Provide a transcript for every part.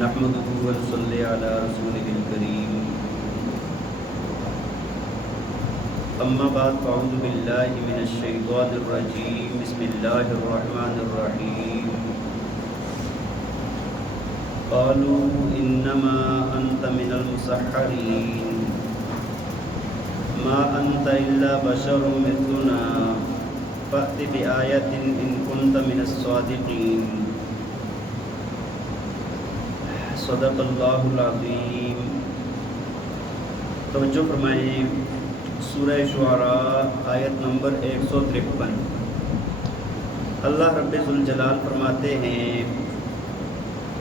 نحمده ونصلي على رسوله الكريم اما بعد فاعوذ بالله من الشيطان الرجيم بسم الله الرحمن الرحيم قالوا انما انت من المسحرين ما انت الا بشر مثلنا فأت بآية ان كنت من الصادقين صدق اللہ العظیم۔ توجہ فرمائیں، سورہ شعراء آیت نمبر 153۔ اللہ رب ذوالجلال فرماتے ہیں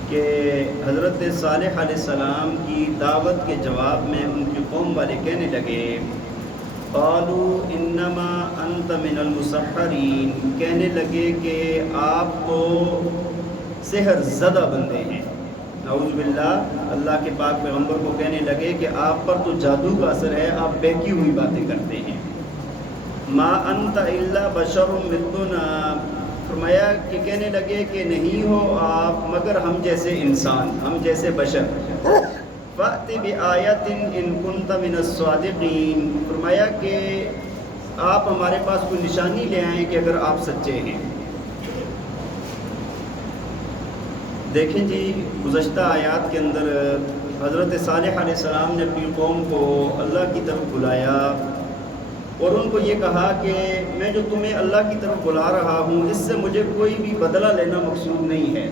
کہ حضرت صالح علیہ السلام کی دعوت کے جواب میں ان کی قوم والے کہنے لگے قالوا انما انت من المسحرین، کہنے لگے کہ آپ تو سحر زدہ بندے ہیں۔ نعوذ باللہ، اللہ کے پاک پیغمبر کو کہنے لگے کہ آپ پر تو جادو کا اثر ہے، آپ بہکی ہوئی باتیں کرتے ہیں۔ ما انت الا بشر مثلنا، فرمایا کہ کہنے لگے کہ نہیں ہو آپ مگر ہم جیسے انسان، ہم جیسے بشر۔ فأت بآیۃ ان کنت من الصادقین، فرمایا کہ آپ ہمارے پاس کوئی نشانی لے آئیں کہ اگر آپ سچے ہیں۔ دیکھیں جی، گزشتہ آیات کے اندر حضرت صالح علیہ السلام نے اپنی قوم کو اللہ کی طرف بلایا اور ان کو یہ کہا کہ میں جو تمہیں اللہ کی طرف بلا رہا ہوں اس سے مجھے کوئی بھی بدلہ لینا مقصود نہیں ہے،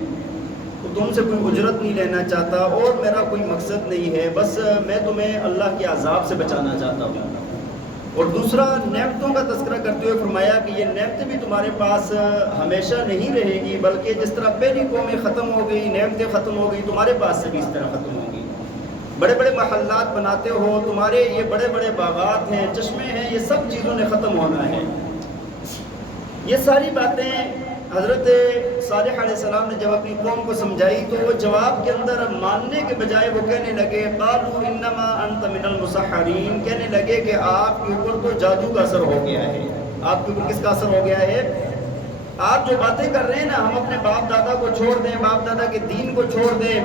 تو تم سے کوئی اجرت نہیں لینا چاہتا اور میرا کوئی مقصد نہیں ہے، بس میں تمہیں اللہ کے عذاب سے بچانا چاہتا ہوں۔ اور دوسرا، نعمتوں کا تذکرہ کرتے ہوئے فرمایا کہ یہ نعمتیں بھی تمہارے پاس ہمیشہ نہیں رہے گی، بلکہ جس طرح پہلی قومیں ختم ہو گئی، نعمتیں ختم ہو گئی، تمہارے پاس سے بھی اس طرح ختم ہو گئی۔ بڑے بڑے محلات بناتے ہو، تمہارے یہ بڑے بڑے باغات ہیں، چشمے ہیں، یہ سب چیزوں نے ختم ہونا ہے۔ یہ ساری باتیں حضرت صالح علیہ السلام نے جب اپنی قوم کو سمجھائی تو وہ جواب کے اندر ماننے کے بجائے وہ کہنے لگے قالوا انما انت من المسحرین، کہنے لگے کہ آپ کے اوپر تو جادو کا اثر ہو گیا ہے۔ آپ کے اوپر کس کا اثر ہو گیا ہے؟ آپ جو باتیں کر رہے ہیں نا، ہم اپنے باپ دادا کو چھوڑ دیں، باپ دادا کے دین کو چھوڑ دیں،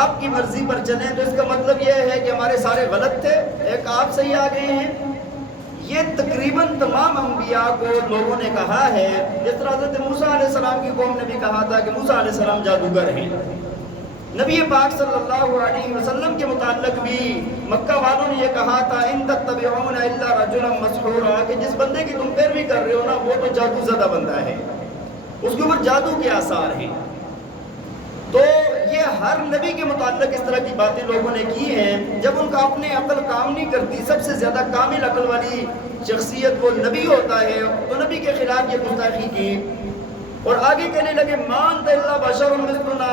آپ کی مرضی پر چلیں، تو اس کا مطلب یہ ہے کہ ہمارے سارے غلط تھے، ایک آپ صحیح آ گئے ہیں۔ یہ تقریباً تمام انبیاء کو لوگوں نے کہا ہے، جس طرح حضرت موسیٰ علیہ السلام کی قوم نے بھی کہا تھا کہ موسیٰ علیہ السلام جادوگر ہیں۔ نبی پاک صلی اللہ علیہ وسلم کے متعلق بھی مکہ والوں نے یہ کہا تھا ان تتبعون الا رجلا مسحورا، کہ جس بندے کی تم پیروی کر رہے ہو نا وہ تو جادو زدہ بندہ ہے، اس کے اوپر جادو کے آثار ہیں۔ تو یہ ہر نبی کے متعلق اس طرح کی باتیں لوگوں نے کی ہیں۔ جب ان کا اپنے عقل کام نہیں کرتی، سب سے زیادہ کامل عقل والی شخصیت وہ نبی ہوتا ہے، تو نبی کے خلاف یہ گستاخی کی اور آگے کہنے لگے ما انت الا بشر مثلنا۔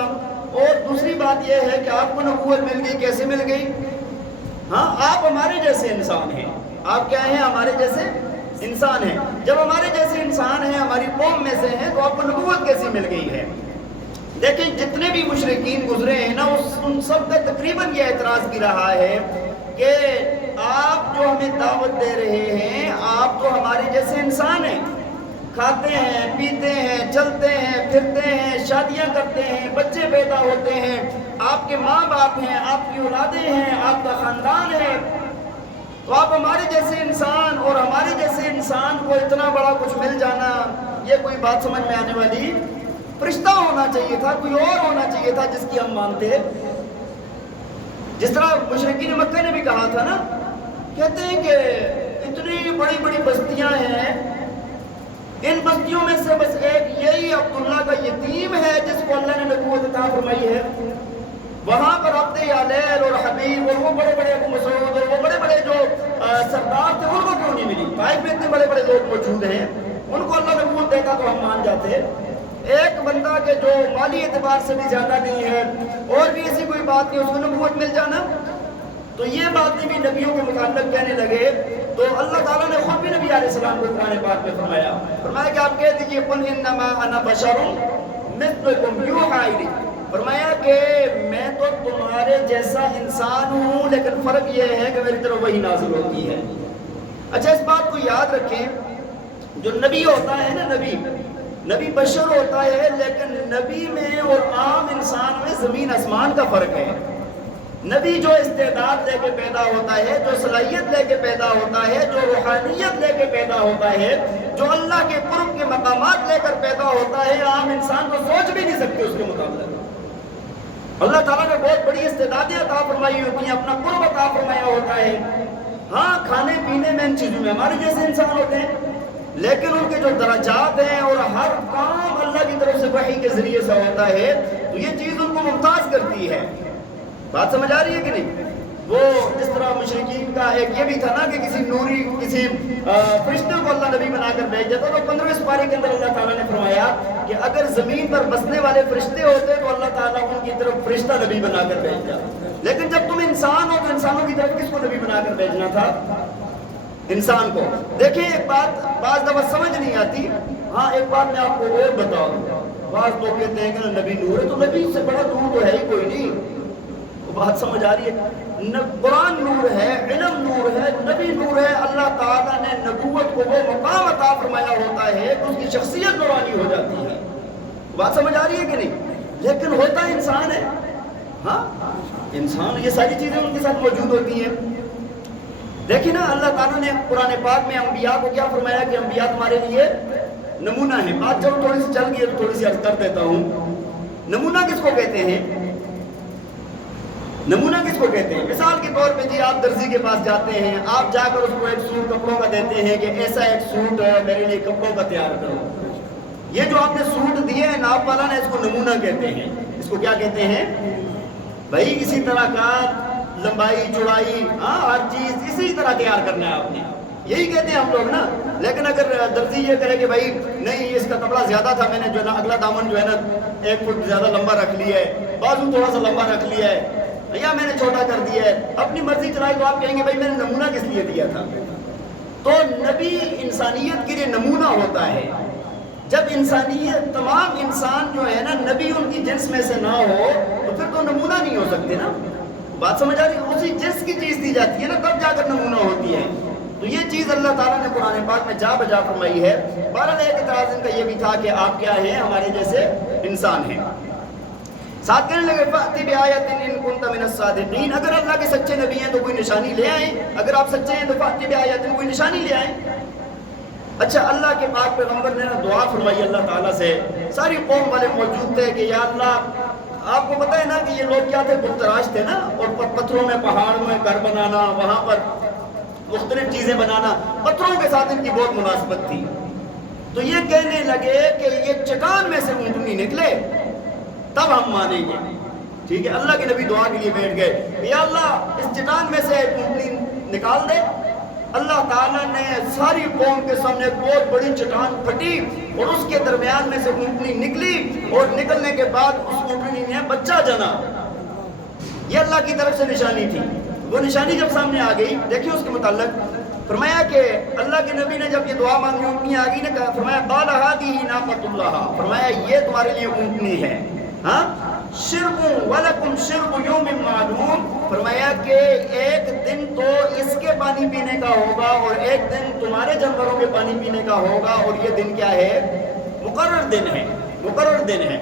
اور دوسری بات یہ ہے کہ آپ کو نبوت مل گئی، کیسے مل گئی؟ ہاں، آپ ہمارے جیسے انسان ہیں۔ آپ کیا ہیں؟ ہمارے جیسے انسان ہیں۔ جب ہمارے جیسے انسان ہیں، ہماری قوم میں سے ہیں، تو آپ کو نبوت کیسے مل گئی ہے؟ لیکن جتنے بھی مشرکین گزرے ہیں نا، ان سب کا تقریباً یہ اعتراض بھی رہا ہے کہ آپ جو ہمیں دعوت دے رہے ہیں، آپ تو ہمارے جیسے انسان ہیں، کھاتے ہیں، پیتے ہیں، چلتے ہیں، پھرتے ہیں، شادیاں کرتے ہیں، بچے پیدا ہوتے ہیں، آپ کے ماں باپ ہیں، آپ کی اولادیں ہیں، آپ کا خاندان ہے، تو آپ ہمارے جیسے انسان اور ہمارے جیسے انسان کو اتنا بڑا کچھ مل جانا، یہ کوئی بات سمجھ میں آنے والی؟ فرشتہ ہونا چاہیے تھا، کوئی اور ہونا چاہیے تھا جس کی ہم مانتے۔ جس طرح مشرکین مکہ نے بھی کہا تھا نا، کہتے ہیں کہ اتنی بڑی بڑی بستیاں ہیں، ان بستیوں میں سے بس ایک یہی عبداللہ کا یتیم ہے جس کو اللہ نے نبوت عطا فرمائی ہے، وہاں پر عبد یعلیل اور حبیب اور وہ بڑے بڑے ابو مسعود اور وہ بڑے بڑے جو سردار تھے، ان کو کیوں نہیں ملی؟ طائف میں اتنے بڑے بڑے لوگ موجود ہیں، ان کو اللہ نبوت دیتا تو ہم مان جاتے۔ ایک بندہ کے جو مالی اعتبار سے بھی زیادہ نہیں ہے اور بھی ایسی کوئی بات نہیں، اس کو نبوت مل جانا، تو یہ باتیں بھی نبیوں کے متعلق کہنے لگے۔ تو اللہ تعالیٰ نے خود بھی نبی علیہ السلام کو قرآن پاک میں فرمایا کہ آپ کہہ دیجئے قل انما انا بشر مثلکم یوحی الی، فرمایا کہ میں تو تمہارے جیسا انسان ہوں، لیکن فرق یہ ہے کہ میری طرف وحی نازل ہوتی ہے۔ اچھا، اس بات کو یاد رکھیں، جو نبی ہوتا ہے نا، نبی بشر ہوتا ہے، لیکن نبی میں اور عام انسان میں زمین آسمان کا فرق ہے. نبی جو استعداد لے کے پیدا ہوتا ہے، جو صلاحیت لے کے پیدا ہوتا ہے، جو روحانیت لے کے پیدا ہوتا ہے، جو اللہ کے قرب کے مقامات لے کر پیدا ہوتا ہے، عام انسان تو سوچ بھی نہیں سکتے اس کے مطابق. اللہ تعالیٰ نے بہت بڑی استعدادیں عطا فرمائی ہوتی ہیں، اپنا قرب عطا فرمایا ہوتا ہے. ہاں کھانے پینے میں ان چیزوں میں ہمارے جیسے انسان ہوتے ہیں، لیکن ان کے جو درجات ہیں اور ہر کام اللہ کی طرف سے وحی کے ذریعے سے ہوتا ہے، تو یہ چیز ان کو ممتاز کرتی ہے. بات سمجھ آ رہی ہے کہ نہیں؟ وہ جس طرح مشرکین کا ایک یہ بھی تھا نا کہ کسی فرشتے کو اللہ نبی بنا کر بھیج دیتا. تو 15ویں سپارے کے اندر اللہ تعالیٰ نے فرمایا کہ اگر زمین پر بسنے والے فرشتے ہوتے تو اللہ تعالیٰ ان کی طرف فرشتہ نبی بنا کر بھیجتا. لیکن جب تم انسان ہو تو انسانوں کی طرف کس کو نبی بنا کر بھیجنا تھا؟ انسان کو. دیکھیں ایک بات بعض دفعہ سمجھ نہیں آتی. ہاں ایک بات میں آپ کو اور بتاؤں، بعض لوگ کہتے ہیں کہ نبی نور ہے، تو نبی سے بڑا نور تو ہے ہی کوئی نہیں. بات سمجھ آ رہی ہے؟ قرآن نور ہے، علم نور ہے، نبی نور ہے. اللہ تعالیٰ نے نبوت کو وہ مقام عطا فرمایا ہوتا ہے کہ اس کی شخصیت نورانی ہو جاتی ہے. بات سمجھ آ رہی ہے کہ نہیں؟ لیکن ہوتا انسان ہے. ہاں انسان، یہ ساری چیزیں ان کے ساتھ موجود ہوتی ہیں. دیکھیں نا اللہ تعالیٰ نے قرآن پاک میں انبیاء کو کیا فرمایا کہ انبیاء تمہارے لیے نمونہ ہے. بات چلو تھوڑی سی چل گئی ہے تو تھوڑی سی عرض کر دیتا ہوں. نمونہ کس کو کہتے ہیں؟ نمونہ کس کو کہتے ہیں؟ مثال کے طور پہ جی آپ درزی کے پاس جاتے ہیں، آپ جا کر اس کو ایک سوٹ کپڑوں کا دیتے ہیں کہ ایسا ایک سوٹ میرے لیے کپڑوں کا تیار کرو. یہ جو آپ نے سوٹ دیے ہیں ناپ والا نے، اس کو نمونہ کہتے ہیں. اس کو کیا کہتے ہیں بھائی؟ اسی طرح کا لمبائی چوڑائی ہر چیز اسی طرح تیار کرنا ہے آپ نے، یہی کہتے ہیں ہم لوگ نا. لیکن اگر درزی یہ کرے کہ بھائی نہیں اس کا کپڑا زیادہ تھا، میں نے جو ہے نا اگلا دامن جو ہے نا 1 فٹ زیادہ لمبا رکھ لیا ہے، بازو تھوڑا سا لمبا رکھ لیا ہے، یا میں نے چھوٹا کر دیا ہے، اپنی مرضی چلائی، تو آپ کہیں گے بھائی میں نے نمونہ کس لیے دیا تھا؟ تو نبی انسانیت کے لیے نمونہ ہوتا ہے. جب انسانیت تمام انسان جو ہے نا نبی ان کی جنس میں سے نہ ہو تو پھر تو نمونہ نہیں ہو سکتے نا. بات سمجھ آ رہی ہے؟ اسی جنس کی چیز دی جاتی ہے نا تب جا کر نمونہ ہوتی ہے. تو یہ چیز اللہ تعالیٰ نے قرآن پاک میں جا بجا فرمائی ہے. بہرحال ایک اعتراض ان کا یہ بھی تھا کہ آپ کیا ہیں؟ ہمارے جیسے انسان ہیں. ساتھ کہنے لگے فَأْتِ بِآیَةٍ إِن كُنتَ مِنَ الصَّادِقِينَ. اگر اللہ کے سچے نبی ہیں تو کوئی نشانی لے آئیں. اگر آپ سچے ہیں تو فَأْتِ بِآیَةٍ کوئی نشانی لے آئیں. اچھا اللہ کے پاک پیغمبر نے دعا فرمائی اللہ تعالیٰ سے. ساری قوم والے موجود تھے کہ یا اللہ، آپ کو پتہ ہے نا کہ یہ لوگ کیا تھے؟ بت تراش تھے نا، اور پتھروں میں پہاڑوں میں گھر بنانا، وہاں پر مختلف چیزیں بنانا، پتھروں کے ساتھ ان کی بہت مناسبت تھی. تو یہ کہنے لگے کہ یہ چٹان میں سے اونٹنی نکلے تب ہم مانیں گے. ٹھیک ہے، اللہ کے نبی دعا کے لیے بیٹھ گئے، یا اللہ اس چٹان میں سے اونٹنی نکال دے. اللہ تعالیٰ نے ساری قوم کے سامنے ایک بہت بڑی چٹان پھٹی اور اس کے درمیان میں سے اونٹنی نکلی، اور نکلنے کے بعد اس اونٹنی نے بچہ جنا. یہ اللہ کی طرف سے نشانی تھی. وہ نشانی جب سامنے آ گئی، دیکھیں اس کے متعلق فرمایا کہ اللہ کے نبی نے جب یہ دعا مانگی، اونٹنی آ گئی نے فرمایا قال هذه ناقۃ اللہ، فرمایا یہ تمہارے لیے اونٹنی ہے. ہاں شرب ولکم شرب یوم معلوم، فرمایا کہ ایک دن تو اس کے پانی پینے کا ہوگا اور ایک دن تمہارے جانوروں کے پانی پینے کا ہوگا، اور یہ دن کیا ہے؟ مقرر دن ہے، مقرر دن ہے.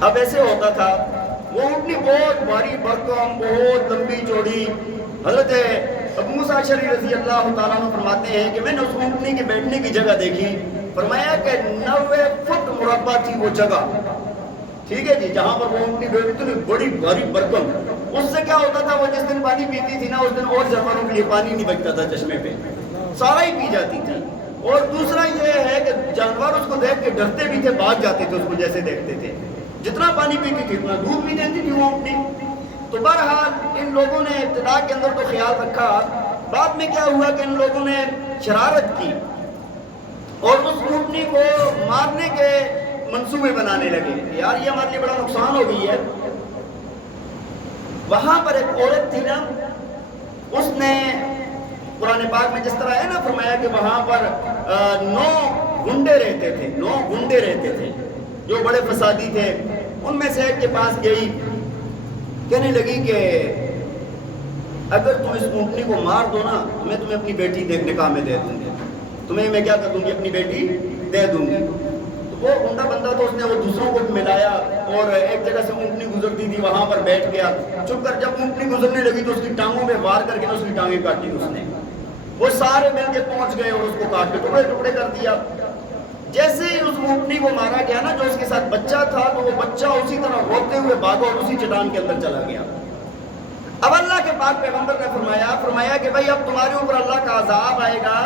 اب ایسے ہوتا تھا، وہ اونٹنی بہت بھاری بھرکم، بہت لمبی چوڑی. حضرت ابو موسیٰ اشعری رضی اللہ تعالیٰ عنہ فرماتے ہیں کہ میں نے اس اونٹنی کے بیٹھنے کی جگہ دیکھی. فرمایا کہ 90 فٹ مربع تھی وہ جگہ. ٹھیک ہے جی، جہاں پر وہ اونٹنی بیٹھتی تھی بڑی بھاری بھرکم. اس سے کیا ہوتا تھا؟ وہ جس دن پانی پیتی تھی نا، اس دن اور جانوروں کے لیے پانی نہیں بچتا تھا چشمے پہ، سارا ہی پی جاتی تھی. اور دوسرا یہ ہے کہ جانور اس کو دیکھ کے ڈرتے بھی تھے، بھاگ جاتے تھے اس کو جیسے دیکھتے تھے. جتنا پانی پیتی تھی اتنا دودھ بھی دیتی تھی وہ اونٹنی. تو بہرحال ان لوگوں نے ابتدا کے اندر تو خیال رکھا، بعد میں کیا ہوا کہ ان لوگوں نے شرارت کی اور اس اونٹنی کو مارنے کے منصوبے بنانے لگے. یار یہ ہمارے لیے بڑا نقصان ہو گئی ہے. وہاں پر ایک عورت تھی نا، اس نے قرآن پاک میں جس طرح ہے نا فرمایا کہ وہاں پر 9 گنڈے رہتے تھے، 9 گنڈے رہتے تھے جو بڑے فسادی تھے. ان میں سے ایک کے پاس گئی، کہنے لگی کہ اگر تم اس اونٹنی کو مار دو نا تو میں تمہیں اپنی بیٹی نکاح میں دے دوں گی، تمہیں میں کیا کر دوں گی؟ اپنی بیٹی دے دوں گی. تو وہ گنڈا بندہ تو اس نے وہ دوسروں کو بھی ملایا اور ایک جگہ سے اونٹنی گزرتی تھی وہاں پر بیٹھ گیا چھپ کر. جب اونٹنی گزرنے لگی تو اس کی ٹانگوں میں وار کر کے اس کی ٹانگیں کاٹی اس نے. وہ سارے مل کے پہنچ گئے اور اس کو کاٹ کے ٹکڑے ٹکڑے کر دیا. جیسے ہی اس اونٹنی کو مارا گیا نا، جو اس کے ساتھ بچہ تھا، تو وہ بچہ اسی طرح روتے ہوئے بھاگا اور اسی چٹان کے اندر چلا گیا. اب اللہ کے پاک پیغمبر نے فرمایا کہ بھائی اب تمہارے اوپر اللہ کا عذاب آئے گا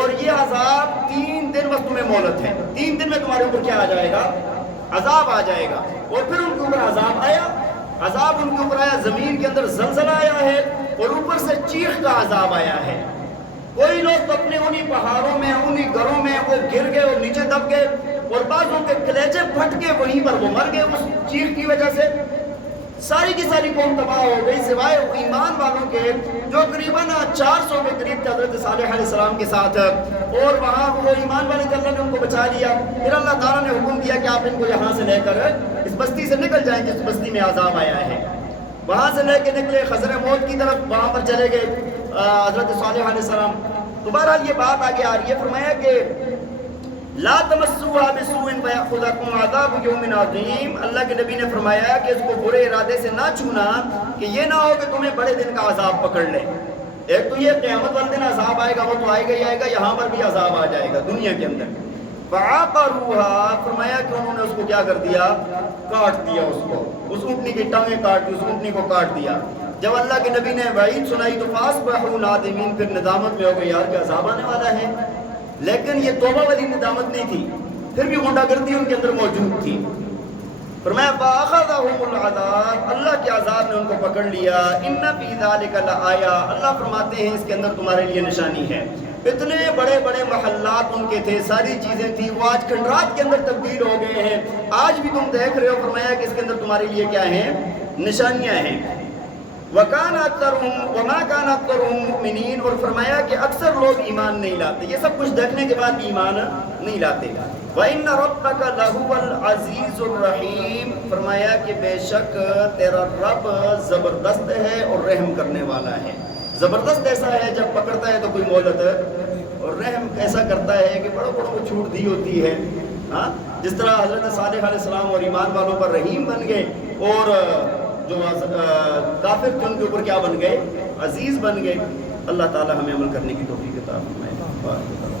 اور یہ عذاب 3 دن بس تمہیں مہلت ہے. 3 دن میں تمہارے اوپر کیا آ جائے گا؟ عذاب آ جائے گا. اور پھر ان کے اوپر عذاب آیا. عذاب ان کے اوپر آیا، زمین کے اندر زلزلہ آیا ہے اور اوپر سے چیخ کا عذاب آیا ہے. کوئی لوگ تو اپنے انہی پہاڑوں میں انہی گھروں میں وہ گر گئے اور نیچے دب گئے اور بعضوں کے کلیجے پھٹ کے وہیں پر وہ مر گئے اس چیخ کی وجہ سے. ساری کی ساری قوم تباہ ہو گئی سوائے ایمان والوں کے جو قریباً 400 کے قریب تھے حضرت صالح علیہ السلام کے ساتھ. اور وہاں وہ ایمان والے تھے، اللہ نے ان کو بچا لیا. پھر اللہ تعالیٰ نے حکم دیا کہ آپ ان کو یہاں سے لے کر اس بستی سے نکل جائیں جس بستی میں عذاب آیا ہے. وہاں سے لے کے نکلے خضر موت کی طرف، وہاں پر چلے گئے حضرت صالح علیہ السلام. دوبارہ یہ بات آگے آ رہی ہے. فرمایا کہ لا تمسوها بسوء فيأخذكم عذاب يوم عظیم. اللہ کے نبی نے فرمایا کہ اس کو برے ارادے سے نہ چھونا کہ یہ نہ ہو کہ تمہیں بڑے دن کا عذاب پکڑ لے. ایک تو یہ قیامت والے دن عذاب آئے گا، وہ تو آئے گا ہی آئے گا، یہاں پر بھی عذاب آ جائے گا دنیا کے اندر. فعقروها، فرمایا کہ انہوں نے اس کو کیا کر دیا؟ کاٹ دیا. اس کو اس اونٹنی کی ٹانگیں کاٹ دی، اس اونٹنی کو کاٹ دیا. جب اللہ کے نبی نے وعید سنائی تو فاصبحوا نادمین، پھر ندامت میں ہو گئے یار کہ عذاب آنے والا ہے. لیکن یہ توبہ والی ندامت نہیں تھی، پھر بھی غنڈہ گردی ان کے اندر موجود تھی. فرمایا فاخذهم العذاب، اللہ کے عذاب نے ان کو پکڑ لیا. ان فی ذلک لآیہ، اللہ فرماتے ہیں اس کے اندر تمہارے لیے نشانی ہے. اتنے بڑے بڑے محلات ان کے تھے، ساری چیزیں تھیں، وہ آج کھنڈرات کے اندر تبدیل ہو گئے ہیں. آج بھی تم دیکھ رہے ہو. فرمایا کہ اس کے اندر تمہارے لیے کیا ہیں؟ نشانیاں ہیں. وَكَانَ أَكْثَرُهُمْ وَمَا كَانَ أَكْثَرُهُمْ مُؤْمِنِينَ، اور فرمایا کہ اکثر لوگ ایمان نہیں لاتے. یہ سب کچھ دیکھنے کے بعد بھی ایمان نہیں لاتے. وَإِنَّ رَبَّكَ لَهُوَ الْعَزِيزُ الرَّحِيمُ، فرمایا کہ بے شک تیرا رب زبردست ہے اور رحم کرنے والا ہے. زبردست ایسا ہے جب پکڑتا ہے تو کوئی مہلت، اور رحم ایسا کرتا ہے کہ بڑوں بڑوں کو چھوٹ دی ہوتی ہے. ہاں، جس طرح حضرت صالح علیہ السلام اور ایمان والوں پر رحیم بن گئے اور جو کافر تھے ان کے اوپر کیا بن گئے؟ عزیز بن گئے. اللہ تعالی ہمیں عمل کرنے کی توفیق عطا فرمائے.